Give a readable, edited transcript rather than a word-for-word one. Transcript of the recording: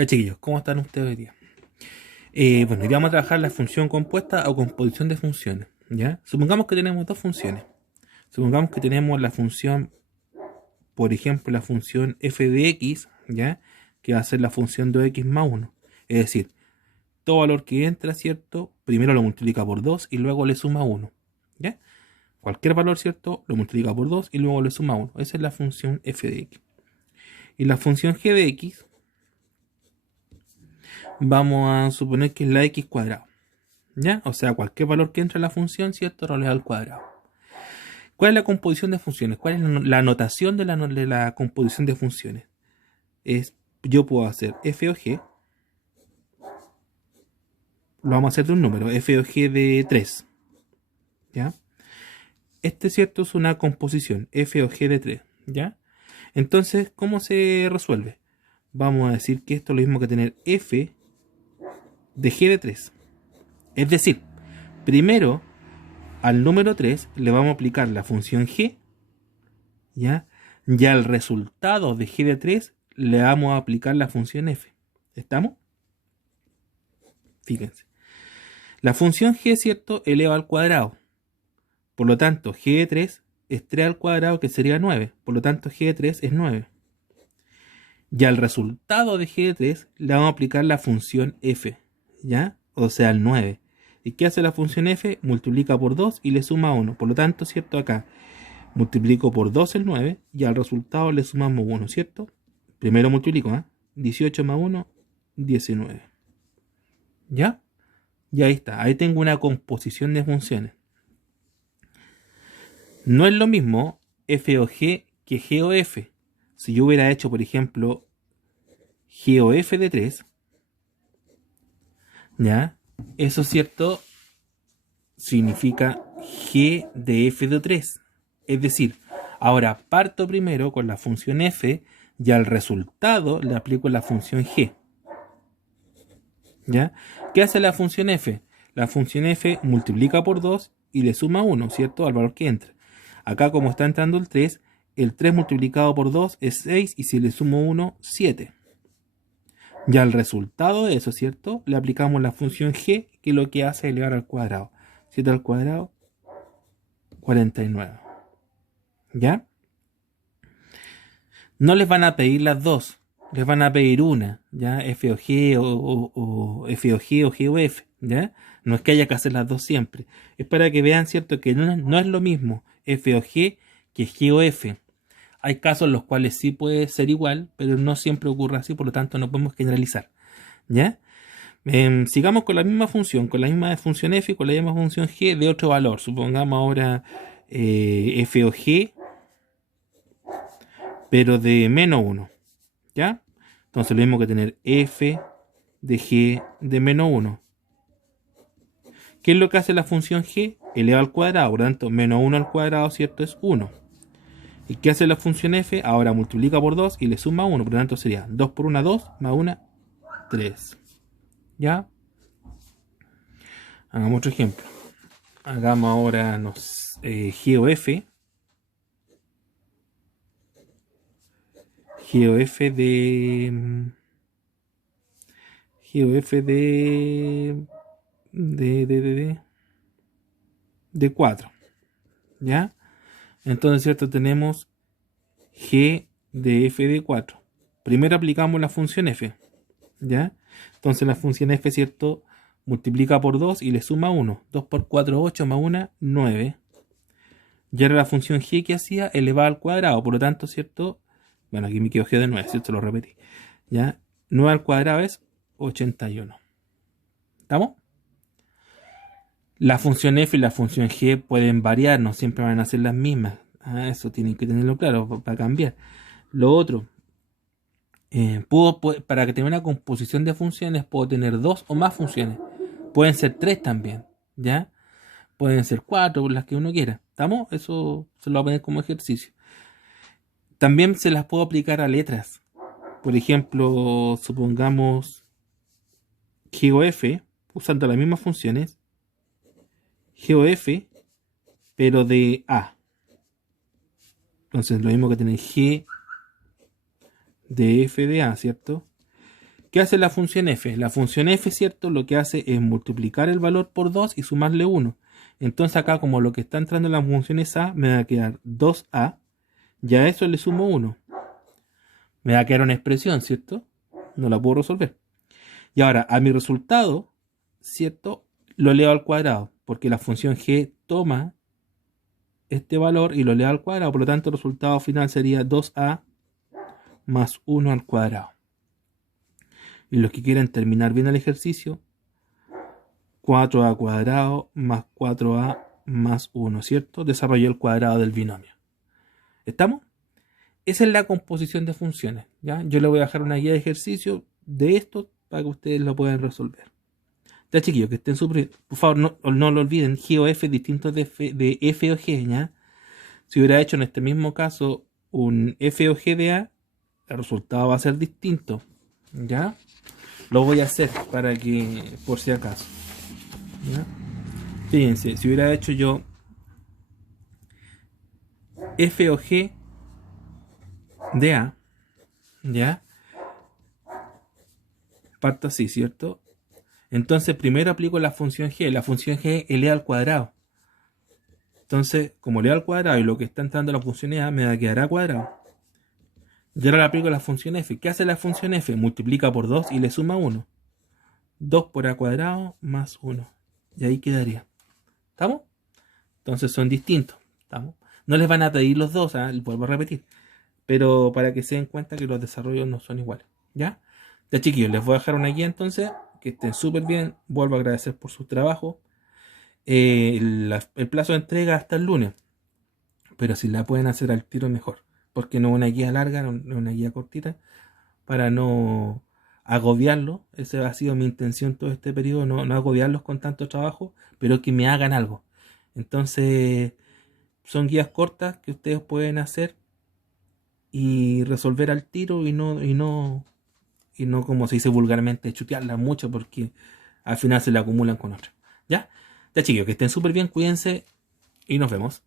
Ya chiquillos, ¿cómo están ustedes hoy día? Bueno, hoy día vamos a trabajar la función compuesta o composición de funciones, ¿ya? Supongamos que tenemos dos funciones. Supongamos que tenemos la función, por ejemplo, la función f de x, ¿ya? Que va a ser la función de x más 1. Es decir, todo valor que entra, ¿cierto? Primero lo multiplica por 2 y luego le suma 1, ¿ya? Cualquier valor, ¿cierto? Lo multiplica por 2 y luego le suma 1. Esa es la función f de x. Y la función g de x, vamos a suponer que es la x cuadrada. ¿Ya? O sea, cualquier valor que entre en la función, ¿cierto? Rolea al cuadrado. ¿Cuál es la composición de funciones? ¿Cuál es la notación de la composición de funciones? Yo puedo hacer f o g, lo vamos a hacer de un número, f o g de 3. ¿Ya? Este, ¿cierto? Es una composición, f o g de 3. ¿Ya? Entonces, ¿cómo se resuelve? Vamos a decir que esto es lo mismo que tener f de g de 3. Es decir, primero al número 3 le vamos a aplicar la función g, ¿ya? Y al resultado de g de 3 le vamos a aplicar la función f. ¿Estamos? Fíjense. La función g, ¿cierto? Eleva al cuadrado. Por lo tanto, g de 3 es 3 al cuadrado, que sería 9. Por lo tanto, g de 3 es 9. Y al resultado de g de 3 le vamos a aplicar la función f, ¿ya? O sea, el 9. ¿Y qué hace la función f? Multiplica por 2 y le suma 1. Por lo tanto, ¿cierto? Acá multiplico por 2 el 9 y al resultado le sumamos 1, ¿cierto? Primero multiplico, ¿eh? 18 más 1, 19. ¿Ya? Y ahí está. Ahí tengo una composición de funciones. No es lo mismo f o g que g o f. Si yo hubiera hecho, por ejemplo, g o f de 3, ¿ya? Eso, ¿cierto? Significa g de f de 3. Es decir, ahora parto primero con la función f y al resultado le aplico la función g. ¿Ya? ¿Qué hace la función f? La función f multiplica por 2 y le suma 1, ¿cierto? Al valor que entra. Acá, como está entrando el 3 multiplicado por 2 es 6 y si le sumo 1, 7. Y al resultado de eso, ¿cierto? Le aplicamos la función g, que lo que hace es elevar al cuadrado. 7 al cuadrado, 49. ¿Ya? No les van a pedir las dos, les van a pedir una, ¿ya? F o G o F o G o G o F, ¿ya? No es que haya que hacer las dos siempre. Es para que vean, ¿cierto? Que no es lo mismo F o G que G o F. Hay casos en los cuales sí puede ser igual, pero no siempre ocurre así, por lo tanto no podemos generalizar, ¿ya? Sigamos con la misma función, con la misma función F y con la misma función G de otro valor. Supongamos ahora F o G, pero de menos 1. ¿Ya? Entonces lo mismo que tener f de g de menos 1. ¿Qué es lo que hace la función g? Eleva al cuadrado, por lo tanto, menos 1 al cuadrado, ¿cierto? Es 1. ¿Y qué hace la función f? Ahora multiplica por 2 y le suma 1, por lo tanto sería 2 por 1, 2, más 1, 3. ¿Ya? Hagamos otro ejemplo. Hagamos ahora g o f. G o f de... G o f de 4. ¿Ya? Entonces, ¿cierto? Tenemos g de f de 4. Primero aplicamos la función f, ¿ya? Entonces la función f, ¿cierto? Multiplica por 2 y le suma 1. 2 por 4, 8, más 1, 9. Y ahora la función g que hacía elevada al cuadrado, por lo tanto, ¿cierto? Bueno, aquí me quedo g de 9, ¿cierto? Lo repetí. ¿Ya? 9 al cuadrado es 81. ¿Estamos? La función f y la función g pueden variar, no siempre van a ser las mismas. Eso tienen que tenerlo claro para cambiar. Lo otro, para que tenga una composición de funciones, puedo tener dos o más funciones. Pueden ser tres también, ¿ya? Pueden ser cuatro, las que uno quiera. ¿Estamos? Eso se lo voy a poner como ejercicio. También se las puedo aplicar a letras. Por ejemplo, supongamos G o F, usando las mismas funciones. G o F, pero de A. Entonces, lo mismo que tener G de F de A, ¿cierto? ¿Qué hace la función f? La función f, ¿cierto? Lo que hace es multiplicar el valor por 2 y sumarle 1. Entonces acá, como lo que está entrando en la función es a, me va a quedar 2a. Y a eso le sumo 1. Me va a quedar una expresión, ¿cierto? No la puedo resolver. Y ahora, a mi resultado, ¿cierto? Lo leo al cuadrado, porque la función g toma este valor y lo leo al cuadrado. Por lo tanto, el resultado final sería 2a más 1 al cuadrado. Y los que quieran terminar bien el ejercicio, 4a cuadrado más 4a más 1, ¿cierto? Desarrollé el cuadrado del binomio. ¿Estamos? Esa es la composición de funciones, ¿ya? Yo le voy a dejar una guía de ejercicio de esto para que ustedes lo puedan resolver. Ya, chiquillos, que estén súper... Por favor, no lo olviden, G o F distintos de F o G, ¿ya? Si hubiera hecho en este mismo caso un F o G de A, el resultado va a ser distinto, ¿ya? Lo voy a hacer para que, por si acaso, ¿ya? Fíjense, si hubiera hecho yo F o G de A, ¿ya? Parto así, ¿cierto? Entonces primero aplico la función G. La función G es e al cuadrado. Entonces, como e al cuadrado y lo que está entrando la función A me va a quedar a cuadrado. Y ahora le aplico la función F. ¿Qué hace la función F? Multiplica por 2 y le suma 1. 2 por a cuadrado más 1. Y ahí quedaría. ¿Estamos? Entonces son distintos. ¿Estamos? No les van a pedir los dos, vuelvo a repetir. Pero para que se den cuenta que los desarrollos no son iguales. ¿Ya? Ya, chiquillos, les voy a dejar una guía entonces. Que estén súper bien. Vuelvo a agradecer por su trabajo. El plazo de entrega hasta el lunes. Pero si la pueden hacer al tiro mejor. Porque no es una guía larga, no es una guía cortita. Para no agobiarlos. Esa ha sido mi intención todo este periodo. No agobiarlos con tanto trabajo. Pero que me hagan algo. Entonces son guías cortas que ustedes pueden hacer. Y resolver al tiro. Y no como se dice vulgarmente, chutearla mucho porque al final se le acumulan con otras. ¿Ya? Ya, chiquillos, que estén súper bien, cuídense y nos vemos.